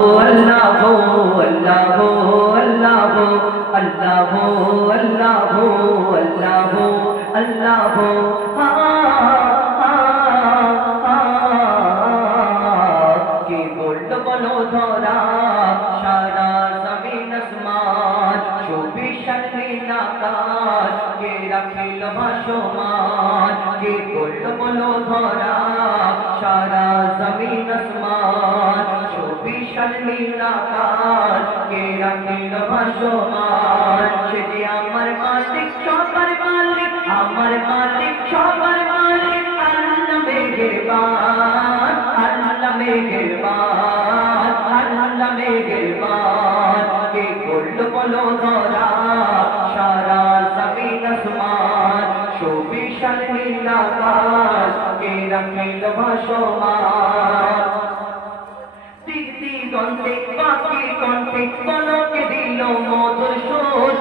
अल्लाह अल्लाह अल्लाह अल्लाह अल्लाह अल्लाह अल्लाह के बोलो बोलो धरा सारा जमीन आसमान चौबीस नील आकाश के रखिल भासमान के बोलो धरा सारा जमीन आसमान বিশাল নীল আকাশ কে রাখিল ভাসমান সে যে আমার মালিক সবার মালিক আমার মালিক সবার মালিক আল্লাহ মেহেরবান আল্লাহ মেহেরবান আল্লাহ মেহেরবান কে করল বলো ধরা সারা জমিন আসমান বিশাল নীল আকাশ কে রাখিল ভাসমান দিগন্তে পাখির কণ্ঠে কনকে দিল মধুর সুর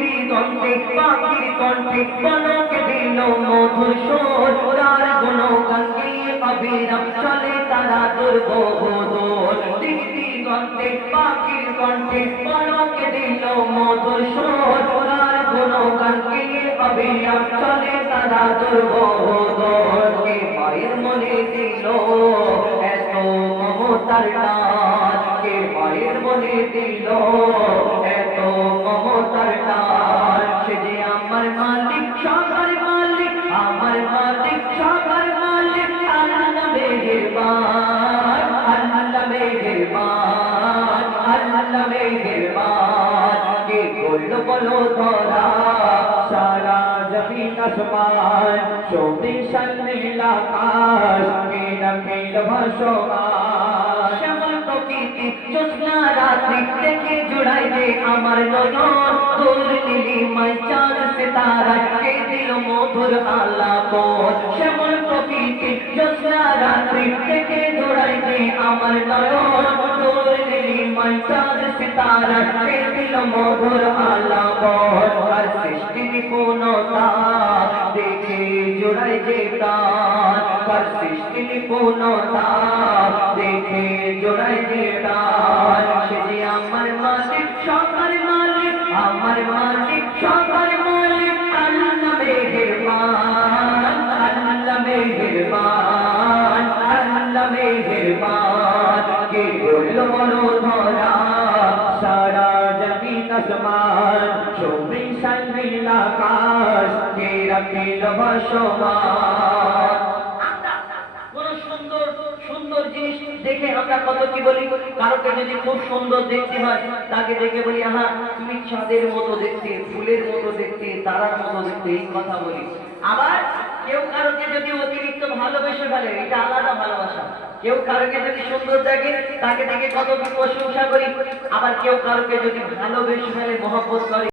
দিগন্তে পাখির কণ্ঠে কনকে দিল মধুর সুর তার গুণগান গেয়ে অবিরাম চলে তারা দুর্বোধর দিগন্তে পাখির কণ্ঠে কনকে দিল মধুর সুর তার গুণগান গেয়ে অবিরাম চলে তারা দুর্বোধর কে মায়ের মনে দিল এত মমতার টান কে মায়ের মনে দিল এত মমতার টান সে যে আমার মালিক সবার মালিক আমার মালিক সবার মালিক আল্লাহ মেহেরবান আল্লাহ মেহেরবান আল্লাহ মেহেরবান কে করল বলো ধরা সারা জমিন আসমান চৌবিশ নীল আকাশ কে রাখিল ভাসমান শ্যামল প্রকৃতি জ্যোৎস্না রাত্রি থেকে জুড়াই দে আমার নয়ন দূর নীলিমায় চাঁদ সিতারা কে দিল মধুর আলাপন শ্যামল প্রকৃতি জ্যোৎস্না রাত্রি থেকে জুড়াই দে আমার নয়ন দূর নীলিমায় চাঁদ সিতারা কে দিল মধুর আলাপন আর সৃষ্টি নিপুণতা দেখে জুড়াই দে প্রাণ আর সৃষ্টি নিপুণতা দেখে জোড়াই দে প্রাণ সে যে আমার মালিক সবার মালিক আমার মালিক সবার মালিক আল্লাহ মেহেরবান আল্লাহ মেহেরবান আল্লাহ মেহেরবান কে করল বলো ধরা সারা জমিন আসমান চৌবিশ নীল আকাশ কে রাখিল ভাসমান সুন্দর জিনিস দেখে আমরা কত কি বলি কারোকে যদি খুব সুন্দর দেখতে হয় তাকে দেখে বলি হ্যাঁ তুমি চাঁদের মতো দেখতে ফুলের মতো দেখতে তারার মতো দেখতে এই কথা বলি আবার কেউ কারোকে যদি অতিরিক্ত ভালোবেসে ফেলে এটা আলাদা ভালোবাসা কেউ কারোকে যদি সুন্দর দেখে তাকে দেখে কত কি প্রশংসা করি আবার কেউ কারোকে যদি ভালোবেসে ফেলে মহব্বত করে